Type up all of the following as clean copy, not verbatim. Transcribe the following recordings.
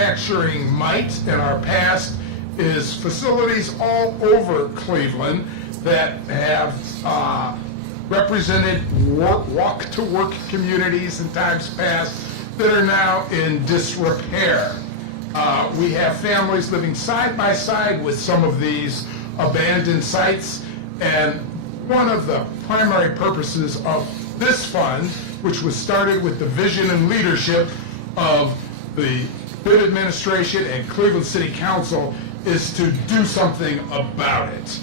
manufacturing might in our past is facilities all over Cleveland that have represented walk-to-work communities in times past that are now in disrepair. We have families living side by side with some of these abandoned sites, and one of the primary purposes of this fund, which was started with the vision and leadership of the Bibb administration and Cleveland City Council, is to do something about it.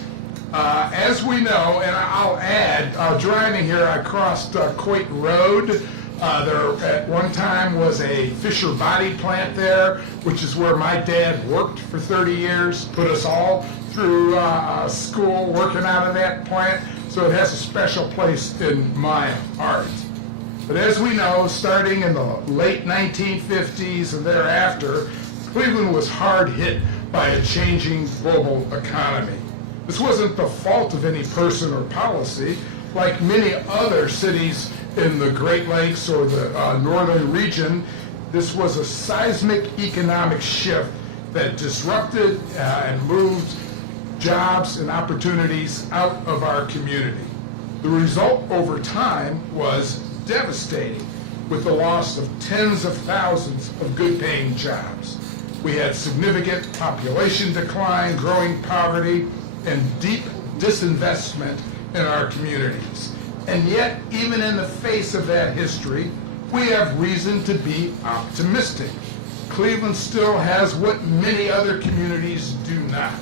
As we know, and I'll add, driving here, I crossed Coit Road. There at one time was a Fisher body plant there, which is where my dad worked for 30 years, put us all through school working out of that plant, so it has a special place in my heart. But as we know, starting in the late 1950s and thereafter, Cleveland was hard hit by a changing global economy. This wasn't the fault of any person or policy. Like many other cities in the Great Lakes or the northern region, this was a seismic economic shift that disrupted and moved jobs and opportunities out of our community. The result over time was devastating, with the loss of tens of thousands of good-paying jobs. We had significant population decline, growing poverty, and deep disinvestment in our communities. And yet, even in the face of that history, we have reason to be optimistic. Cleveland still has what many other communities do not.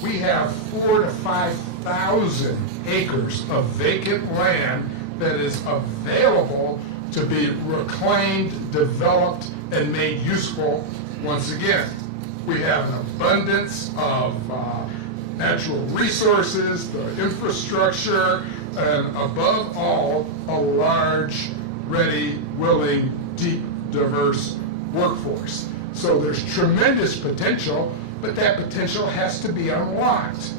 We have 4,000 to 5,000 acres of vacant land that is available to be reclaimed, developed, and made useful once again. We have an abundance of natural resources, the infrastructure, and above all, a large, ready, willing, deep, diverse workforce. So there's tremendous potential, but that potential has to be unlocked.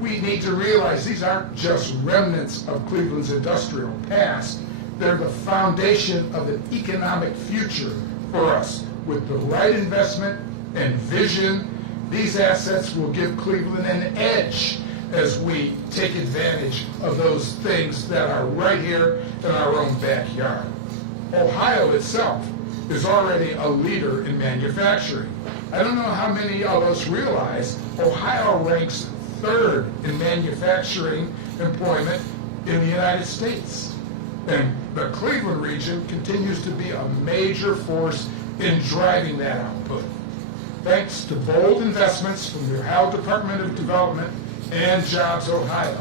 We need to realize these aren't just remnants of Cleveland's industrial past. They're the foundation of an economic future for us. With the right investment and vision, these assets will give Cleveland an edge as we take advantage of those things that are right here in our own backyard. Ohio itself is already a leader in manufacturing. I don't know how many of us realize Ohio ranks third in manufacturing employment in the United States. And the Cleveland region continues to be a major force in driving that output. Thanks to bold investments from the Ohio Department of Development and Jobs Ohio,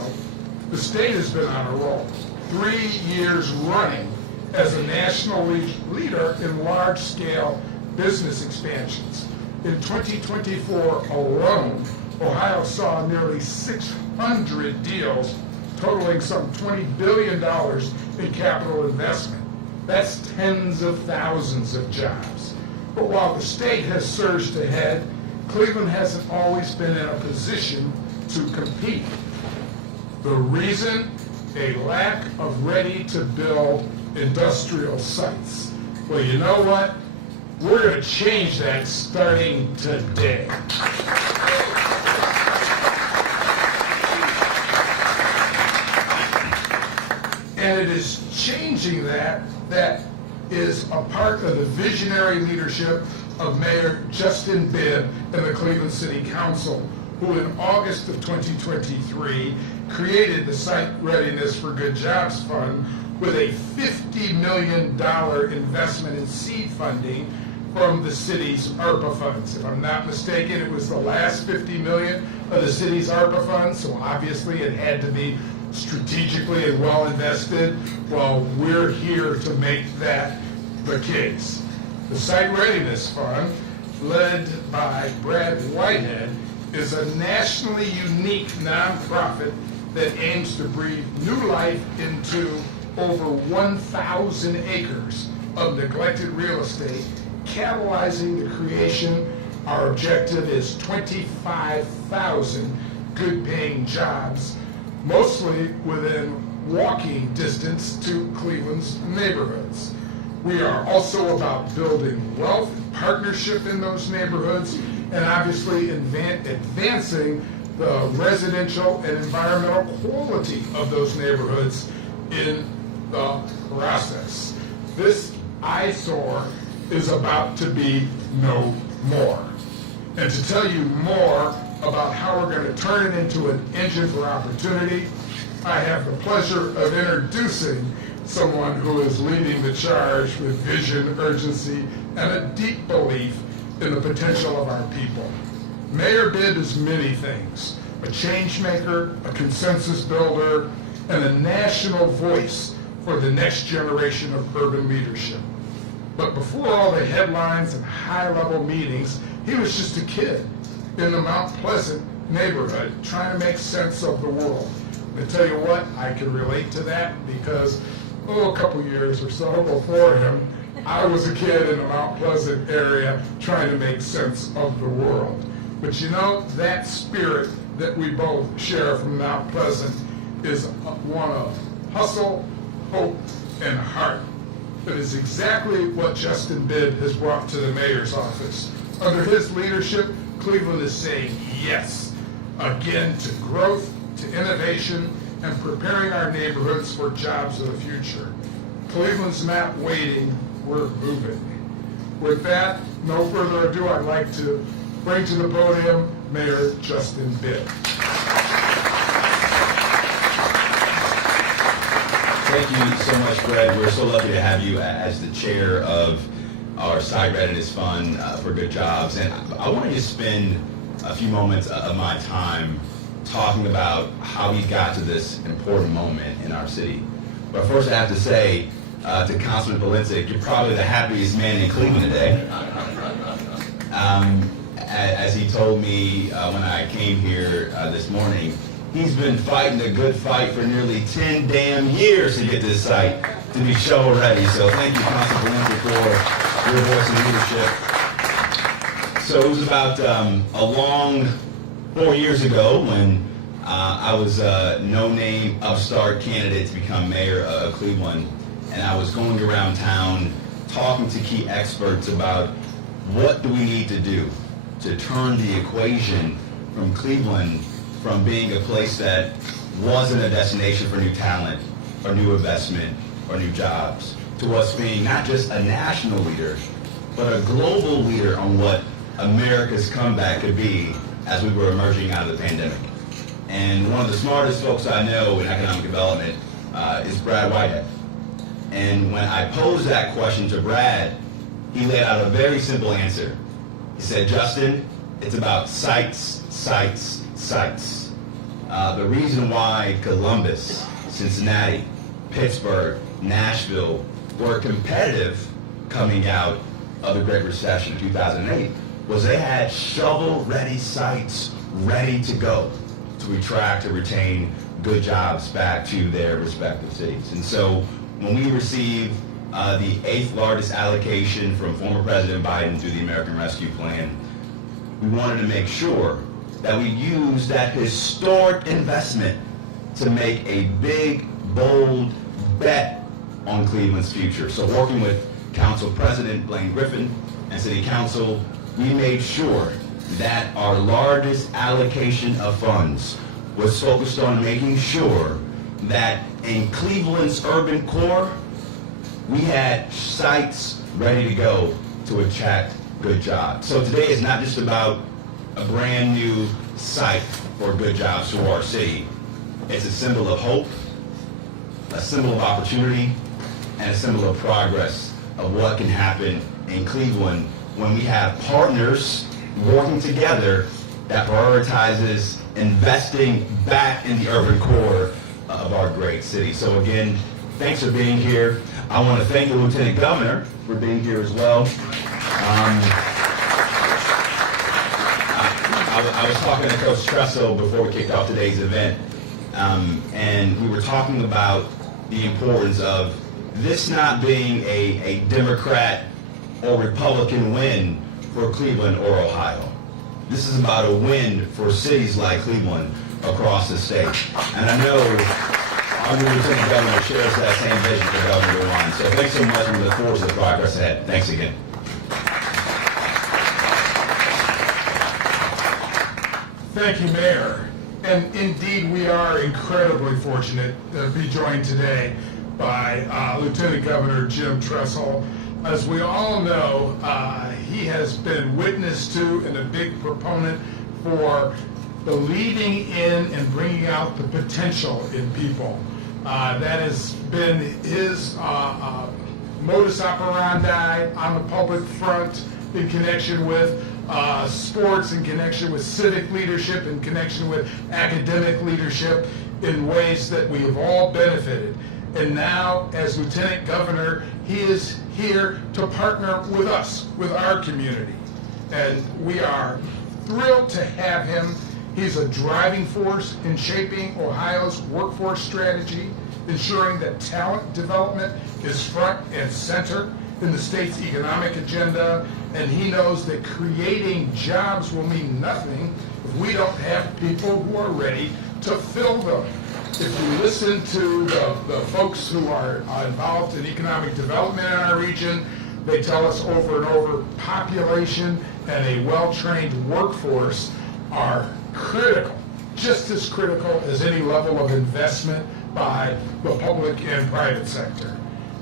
the state has been on a roll, 3 years running as a national leader in large-scale business expansions. In 2024 alone, Ohio saw nearly 600 deals totaling some $20 billion in capital investment. That's tens of thousands of jobs. But while the state has surged ahead, Cleveland hasn't always been in a position to compete. The reason? A lack of ready-to-build industrial sites. Well, you know what? We're going to change that starting today. And it is changing that is a part of the visionary leadership of Mayor Justin Bibb and the Cleveland City Council, who in August of 2023 created the Site Readiness for Good Jobs Fund with a $50 million investment in seed funding from the city's ARPA funds. If I'm not mistaken, it was the last $50 million of the city's ARPA funds, so obviously it had to be strategically and well invested. Well, we're here to make that the case. The Site Readiness Fund, led by Brad Whitehead, is a nationally unique nonprofit that aims to breathe new life into over 1,000 acres of neglected real estate, catalyzing the creation. Our objective is 25,000 good-paying jobs, mostly within walking distance to Cleveland's neighborhoods. We are also about building wealth and partnership in those neighborhoods, and obviously advancing the residential and environmental quality of those neighborhoods in the process. This eyesore is about to be no more. And to tell you more about how we're going to turn it into an engine for opportunity, I have the pleasure of introducing someone who is leading the charge with vision, urgency, and a deep belief in the potential of our people. Mayor Bibb is many things: a change maker, a consensus builder, and a national voice for the next generation of urban leadership. But before all the headlines and high-level meetings, he was just a kid in the Mount Pleasant neighborhood trying to make sense of the world. And I tell you what, I can relate to that because, a couple years or so before him, I was a kid in the Mount Pleasant area trying to make sense of the world. But you know, that spirit that we both share from Mount Pleasant is one of hustle, hope, and heart. That is exactly what Justin Bibb has brought to the mayor's office. Under his leadership, Cleveland is saying yes again to growth, to innovation, and preparing our neighborhoods for jobs of the future. Cleveland's not waiting, we're moving. With that, no further ado, I'd like to bring to the podium Mayor Justin Bibb. Thank you so much, Fred. We're so lucky to have you as the chair of our Site Readiness Fund for Good Jobs. And I want to just spend a few moments of my time talking about how we got to this important moment in our city. But first I have to say to Councilman Valencic, you're probably the happiest man in Cleveland today. As he told me when I came here this morning, he's been fighting a good fight for nearly 10 damn years to get this site to be shovel ready. So thank you, Councilman Valencic, for your voice and leadership. So it was about a long 4 years ago when I was a no-name upstart candidate to become mayor of Cleveland, and I was going around town talking to key experts about what do we need to do to turn the equation from Cleveland from being a place that wasn't a destination for new talent or new investment or new jobs to us being not just a national leader, but a global leader on what America's comeback could be as we were emerging out of the pandemic. And one of the smartest folks I know in economic development is Brad Whitehead. And when I posed that question to Brad, he laid out a very simple answer. He said, Justin, it's about sites, sites, sites. The reason why Columbus, Cincinnati, Pittsburgh, Nashville were competitive coming out of the Great Recession in 2008 was they had shovel-ready sites ready to go to attract and retain good jobs back to their respective cities. And so when we received the 8th largest allocation from former President Biden through the American Rescue Plan, we wanted to make sure that we use that historic investment to make a big, bold bet on Cleveland's future. So working with Council President Blaine Griffin and City Council, we made sure that our largest allocation of funds was focused on making sure that in Cleveland's urban core, we had sites ready to go to attract good jobs. So today is not just about a brand new site for good jobs for our city. It's a symbol of hope, a symbol of opportunity, and a symbol of progress of what can happen in Cleveland when we have partners working together that prioritizes investing back in the urban core of our great city. So again, thanks for being here. I want to thank the Lieutenant Governor for being here as well. I was talking to Coach Tresso before we kicked off today's event, and we were talking about the importance of this not being a Democrat or Republican win for Cleveland or Ohio. This is about a win for cities like Cleveland across the state. And I know our new Lieutenant Governor shares that same vision for Governor DeWine. So thanks so much, and we look forward to the progress ahead. Thanks again. Thank you, Mayor. And indeed, we are incredibly fortunate to be joined today by Lieutenant Governor Jim Tressel. As we all know, he has been witness to and a big proponent for believing in and bringing out the potential in people. That has been his modus operandi on the public front in connection with sports, in connection with civic leadership, in connection with academic leadership, in ways that we have all benefited. And now, as Lieutenant Governor, he is here to partner with us, with our community. And we are thrilled to have him. He's a driving force in shaping Ohio's workforce strategy, ensuring that talent development is front and center in the state's economic agenda, and he knows that creating jobs will mean nothing if we don't have people who are ready to fill them. If you listen to the folks who are involved in economic development in our region, they tell us over and over, population and a well-trained workforce are critical, just as critical as any level of investment by the public and private sector.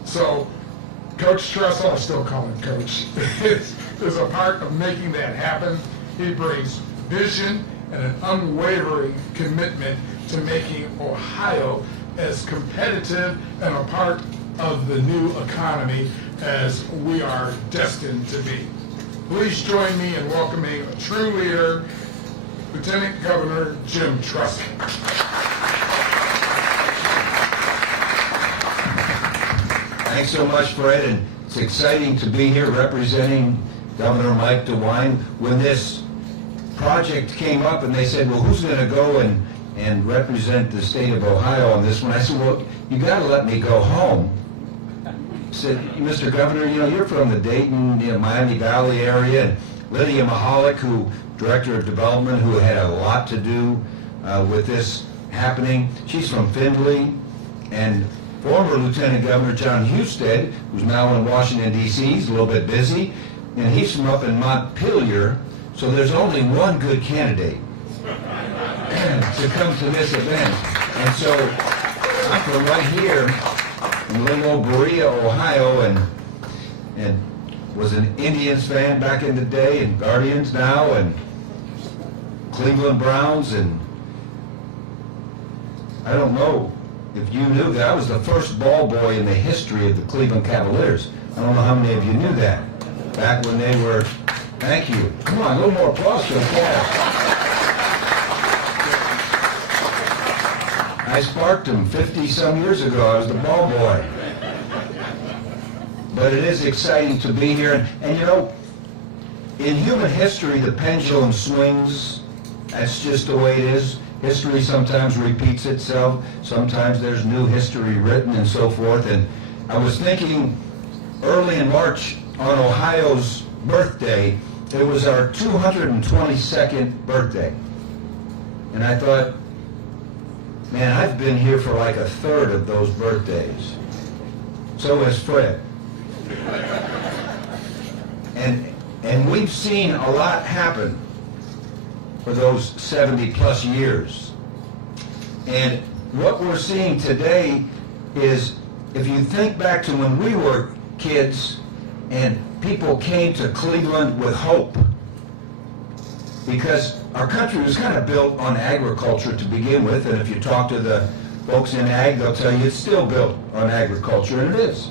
So Coach Tressel, I still call him Coach, is a part of making that happen. He brings vision and an unwavering commitment to making Ohio as competitive and a part of the new economy as we are destined to be. Please join me in welcoming a true leader, Lieutenant Governor Jim Tressel. Thanks so much, Fred, and it's exciting to be here representing Governor Mike DeWine. When this project came up and they said, well, who's going to go and represent the state of Ohio on this one? I said, well, you got to let me go home. I said, Mr. Governor, you're from the Dayton, Miami Valley area, and Lydia Mahalik, Director of Development, who had a lot to do with this happening. She's from Findlay, and former Lieutenant Governor John Husted, who's now in Washington, D.C., he's a little bit busy, and he's from up in Montpelier, so there's only one good candidate to come to this event. And so I'm from right here in little old Berea, Ohio, and was an Indians fan back in the day, and Guardians now, and Cleveland Browns, and I don't know if you knew that I was the first ball boy in the history of the Cleveland Cavaliers. I don't know how many of you knew that. Back when they were, thank you. Come on, a little more applause for the Cavs. I sparked them 50-some years ago. I was the ball boy. But it is exciting to be here. And in human history, the pendulum swings. That's just the way it is. History sometimes repeats itself. Sometimes there's new history written and so forth. And I was thinking early in March on Ohio's birthday, it was our 222nd birthday. And I thought, man, I've been here for like a third of those birthdays. So has Fred. And we've seen a lot happen for those 70-plus years. And what we're seeing today is, if you think back to when we were kids and people came to Cleveland with hope, because our country was kind of built on agriculture to begin with, and if you talk to the folks in ag, they'll tell you it's still built on agriculture, and it is.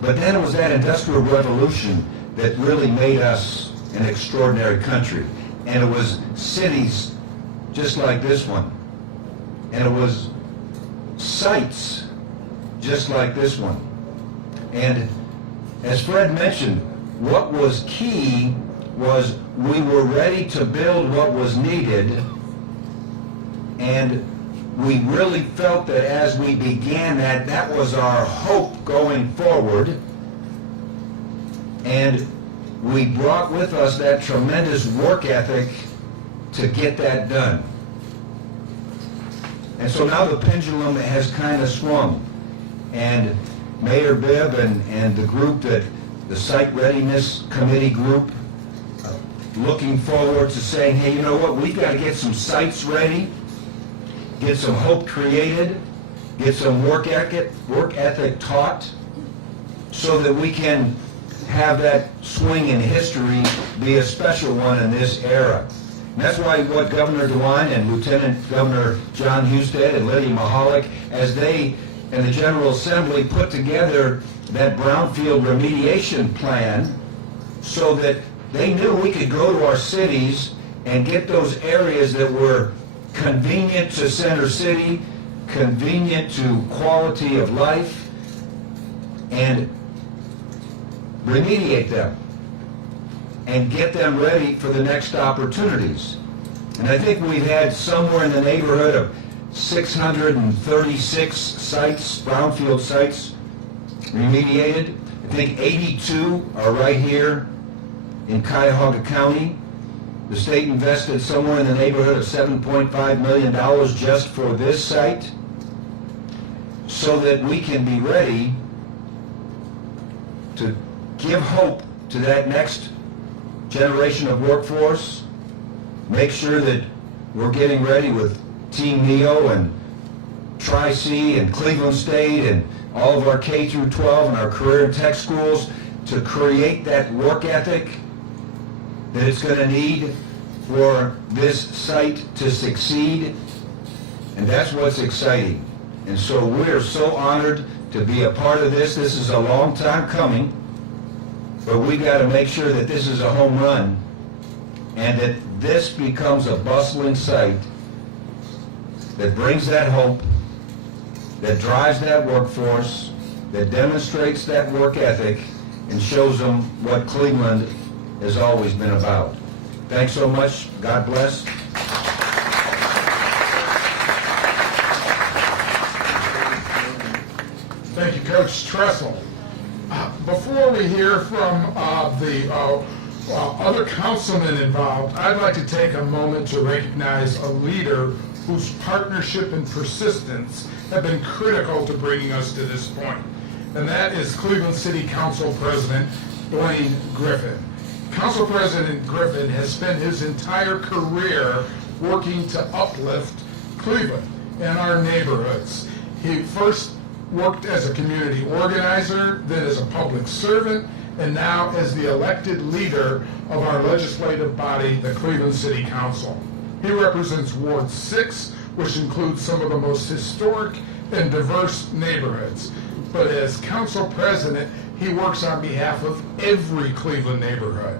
But then it was that Industrial Revolution that really made us an extraordinary country. And it was cities just like this one. And it was sites just like this one. And as Fred mentioned, what was key was we were ready to build what was needed, and we really felt that as we began that was our hope going forward. And we brought with us that tremendous work ethic to get that done. And so now the pendulum has kind of swung. And Mayor Bibb and the group the Site Readiness Committee group, looking forward to saying, hey, you know what, we've got to get some sites ready, get some hope created, get some work ethic taught, so that we can have that swing in history be a special one in this era. And that's why what Governor DeWine and Lieutenant Governor John Husted and Lydia Mahalik, as they and the General Assembly put together that brownfield remediation plan, so that they knew we could go to our cities and get those areas that were convenient to Center City, convenient to quality of life, and remediate them and get them ready for the next opportunities. And I think we've had somewhere in the neighborhood of 636 sites, brownfield sites, remediated. I think 82 are right here in Cuyahoga County. The state invested somewhere in the neighborhood of $7.5 million just for this site, so that we can be ready to give hope to that next generation of workforce, make sure that we're getting ready with Team NEO and Tri-C and Cleveland State and all of our K through 12 and our career and tech schools to create that work ethic that it's going to need for this site to succeed. And that's what's exciting. And so we're so honored to be a part of this. This is a long time coming, but we got to make sure that this is a home run and that this becomes a bustling site that brings that hope, that drives that workforce, that demonstrates that work ethic, and shows them what Cleveland has always been about. Thanks so much. God bless. Thank you, Coach Tressel. Before we hear from the other councilmen involved, I'd like to take a moment to recognize a leader whose partnership and persistence have been critical to bringing us to this point, and that is Cleveland City Council President Blaine Griffin. Council President Griffin has spent his entire career working to uplift Cleveland and our neighborhoods. He first worked as a community organizer, then as a public servant, and now as the elected leader of our legislative body, the Cleveland City Council. He represents Ward 6, which includes some of the most historic and diverse neighborhoods. But as council president, he works on behalf of every Cleveland neighborhood.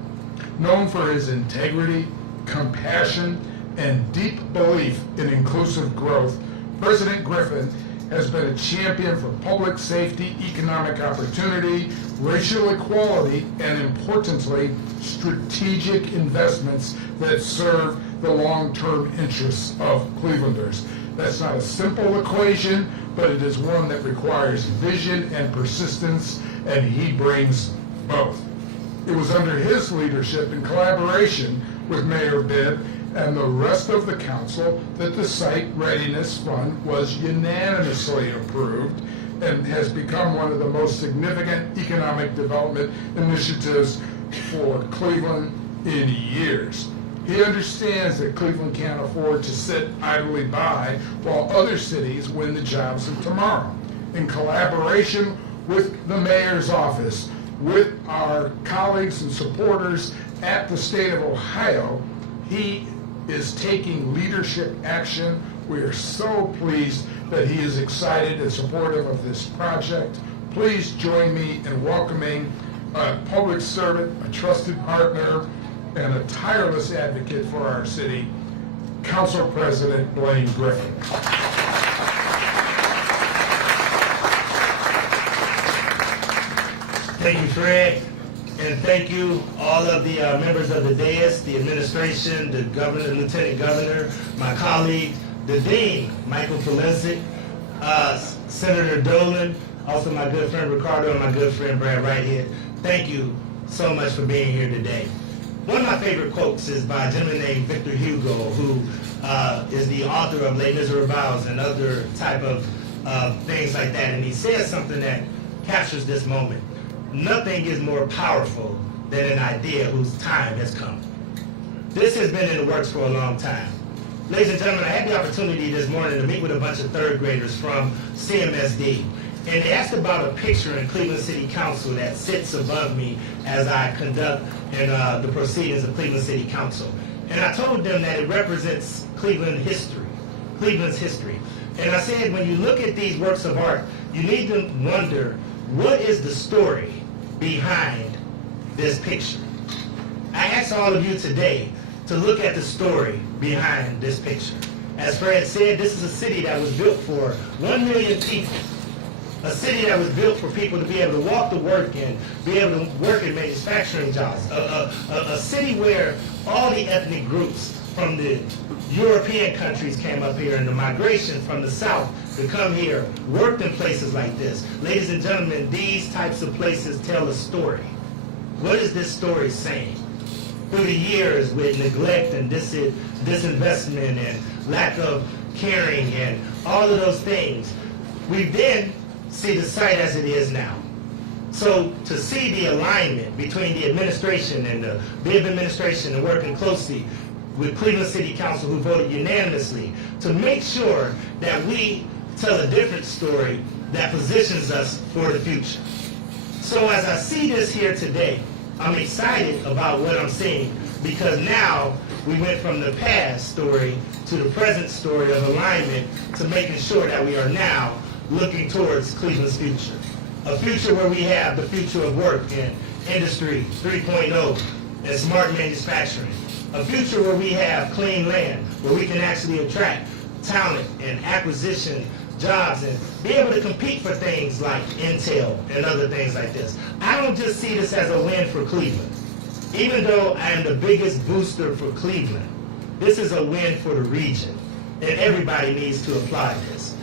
Known for his integrity, compassion, and deep belief in inclusive growth, President Griffin has been a champion for public safety, economic opportunity, racial equality, and importantly, strategic investments that serve the long-term interests of Clevelanders. That's not a simple equation, but it is one that requires vision and persistence, and he brings both. It was under his leadership and collaboration with Mayor Bibb and the rest of the council that the Site Readiness Fund was unanimously approved and has become one of the most significant economic development initiatives for Cleveland in years. He understands that Cleveland can't afford to sit idly by while other cities win the jobs of tomorrow. In collaboration with the mayor's office, with our colleagues and supporters at the state of Ohio, he is taking leadership action. We are so pleased that he is excited and supportive of this project. Please join me in welcoming a public servant, a trusted partner, and a tireless advocate for our city, Council President Blaine Griffin. Thank you, Fred, and thank you all of the members of the dais, the administration, the governor, the lieutenant governor, my colleague, the dean, Michael Polisic, Senator Dolan, also my good friend Ricardo, and my good friend Brad Whitehead. Thank you so much for being here today. One of my favorite quotes is by a gentleman named Victor Hugo, who is the author of Les Miserables and other type of things like that, and he says something that captures this moment. Nothing is more powerful than an idea whose time has come. This has been in the works for a long time. Ladies and gentlemen, I had the opportunity this morning to meet with a bunch of third graders from CMSD. And they asked about a picture in Cleveland City Council that sits above me as I conduct the proceedings of Cleveland City Council. And I told them that it represents Cleveland's history. And I said, when you look at these works of art, you need to wonder, what is the story behind this picture? I ask all of you today to look at the story behind this picture. As Fred said, this is a city that was built for 1 million people. A city that was built for people to be able to walk to work and be able to work in manufacturing jobs. A city where all the ethnic groups from the European countries came up here, and the migration from the South to come here, worked in places like this. Ladies and gentlemen, these types of places tell a story. What is this story saying? Through the years, with neglect and disinvestment and lack of caring and all of those things, we then see the site as it is now. So to see the alignment between the administration and the Bibb administration and working closely with Cleveland City Council, who voted unanimously to make sure that we tell a different story that positions us for the future. So as I see this here today, I'm excited about what I'm seeing, because now we went from the past story to the present story of alignment to making sure that we are now looking towards Cleveland's future. A future where we have the future of work and Industry 3.0 and smart manufacturing. A future where we have clean land, where we can actually attract talent and acquisition jobs and be able to compete for things like Intel and other things like this. I don't just see this as a win for Cleveland. Even though I am the biggest booster for Cleveland, this is a win for the region, and everybody needs to apply this.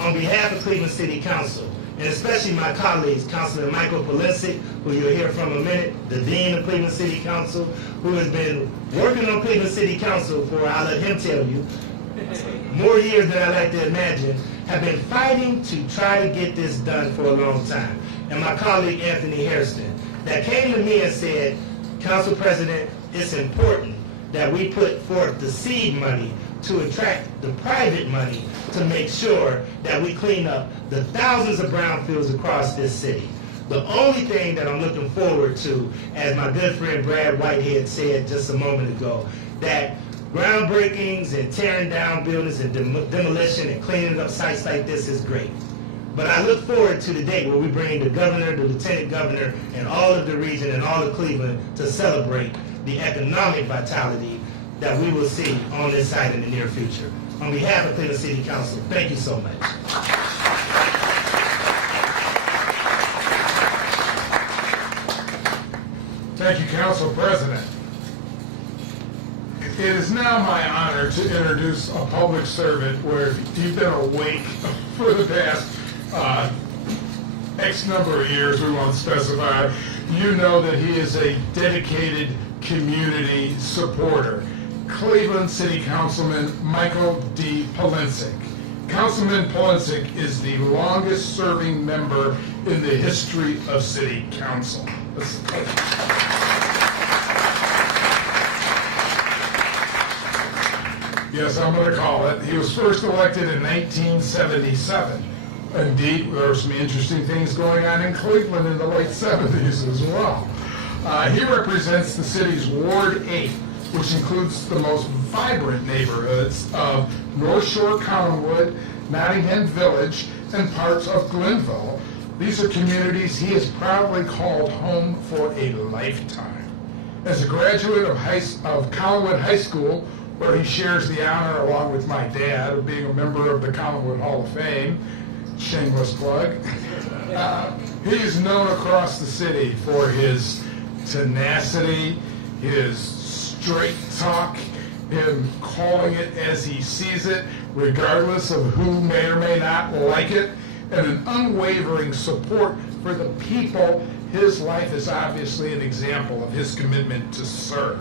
On behalf of Cleveland City Council, and especially my colleagues, Councilman Michael Polensik, who you'll hear from in a minute, the Dean of Cleveland City Council, who has been working on Cleveland City Council for, I'll let him tell you, more years than I like to imagine, have been fighting to try to get this done for a long time. And my colleague, Anthony Hairston, that came to me and said, Council President, it's important that we put forth the seed money to attract the private money to make sure that we clean up the thousands of brownfields across this city. The only thing that I'm looking forward to, as my good friend Brad Whitehead said just a moment ago, that groundbreakings and tearing down buildings and demolition and cleaning up sites like this is great. But I look forward to the day where we bring the governor, the lieutenant governor, and all of the region and all of Cleveland to celebrate the economic vitality that we will see on this site in the near future. On behalf of Cleveland City Council, thank you so much. Thank you, Council President. It is now my honor to introduce a public servant where if you've been awake for the past X number of years, we won't specify, you know that he is a dedicated community supporter. Cleveland City Councilman Michael D. Polensik. Councilman Polensik is the longest serving member in the history of City Council. Yes, I'm going to call it. He was first elected in 1977. Indeed, there were some interesting things going on in Cleveland in the late 70s as well. He represents the city's Ward 8, which includes the most vibrant neighborhoods of North Shore, Collinwood, Nottingham Village, and parts of Glenville. These are communities he has proudly called home for a lifetime. As a graduate of Collinwood High School, where he shares the honor, along with my dad, of being a member of the Collinwood Hall of Fame, shameless plug, he is known across the city for his tenacity, his straight talk, him calling it as he sees it, regardless of who may or may not like it, and an unwavering support for the people. His life is obviously an example of his commitment to serve.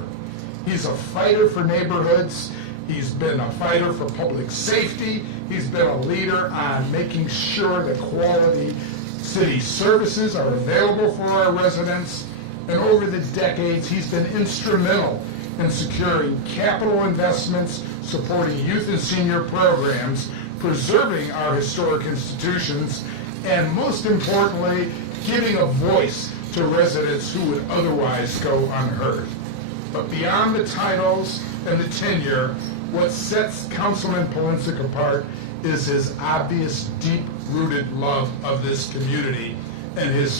He's a fighter for neighborhoods. He's been a fighter for public safety. He's been a leader on making sure that quality city services are available for our residents. And over the decades, he's been instrumental in securing capital investments, supporting youth and senior programs, preserving our historic institutions, and most importantly, giving a voice to residents who would otherwise go unheard. But beyond the titles and the tenure, what sets Councilman Polensek apart is his obvious deep-rooted love of this community and his